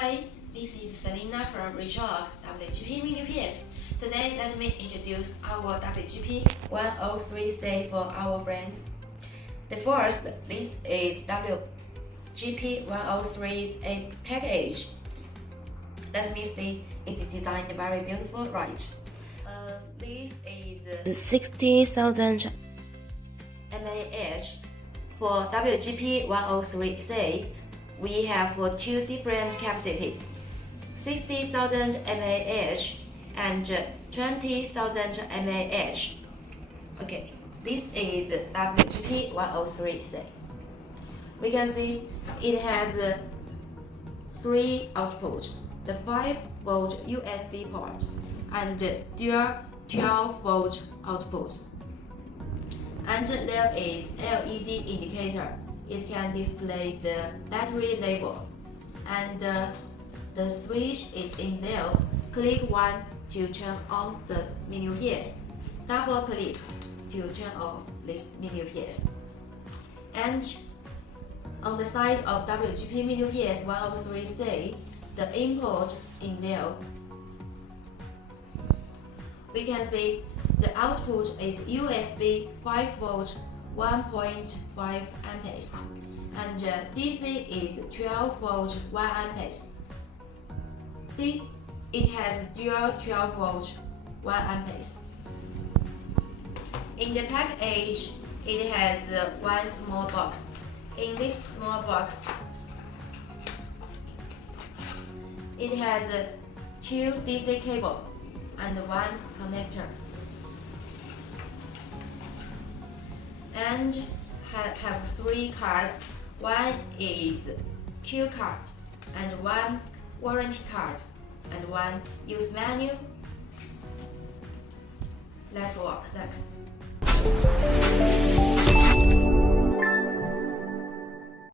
Hi, this is Selina from Richard WGP Devices. Today, let me introduce our WGP103C for our friends. The first, this is WGP103C package. Let me see, it's designed very beautiful, right? This is 60,000 mAh for WGP103C. We have two different capacity, 60,000 mAh and 20,000 mAh. Okay, this is WGP103C. We can see it has three outputs, the 5-volt USB port and dual 12-volt output. And there is LED indicator. It can display the battery level, and the switch is in there. Click 1 to turn on the menu piece, double click to turn off this menu piece. And on the side of WGP menu piece 103C, the input in there, we can see the output is USB 5-volt 1.5 amperes, and DC is 12-volt 1 amperes. It has dual 12-volt 1 amperes. In the package, it has one small box. In this small box, it has two DC cable and one connector, and have three cards. One is Q card, and one warranty card, and one use manual. That's all. Thanks.